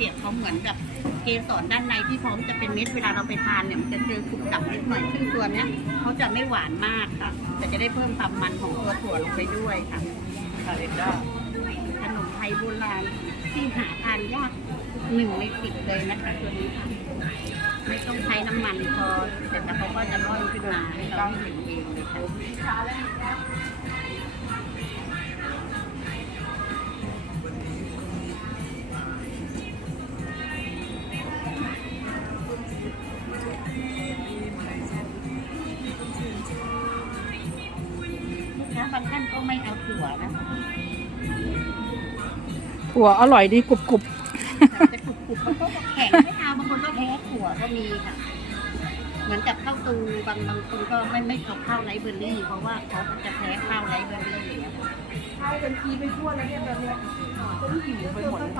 เปรียบเขาเหมือนกับเกสรด้านในที่พร้อมจะเป็นเม็ดเวลาเราไปทานเนี่ยมันจะเจอขุ่นกับนิดหน่อยซึ่งตัวเนี้ยเขาจะไม่หวานมากค่ะแต่จะได้เพิ่มความมันของตัวถั่วลงไปด้วยค่ะคาเรนด้าขนมไทยโบราณที่หาทานยากหนึ่งในสิบเลยนะคะตัวนี้ค่ะไม่ต้องใช้น้ำมันพอเสร็จแล้วเขาก็จะร่อนขึ้นมาให้เราเห็นเองเลยค่ะ บางท่านก็ไม่เอาถั่วนะถั่วอร่อยดีกรุบกรุบจะกรุบกรุบๆบางคนก็แข็งไม่เอาบางคนก็แพ้ถั่วก็มีค่ะ เหมือนกับข้าวตูบางบางคนก็ไม่ไม่เอาข้าวไรซ์เบอร์รี่ เพราะว่าเขาก็จะแพ้ข้าวไรซ์เบอร์รี่อย่างเงี้ยค่ะข้าวเป็นทีไปทั่วแล้วเนี่ยแบบเนี้ยก็หิวไปหมดเลย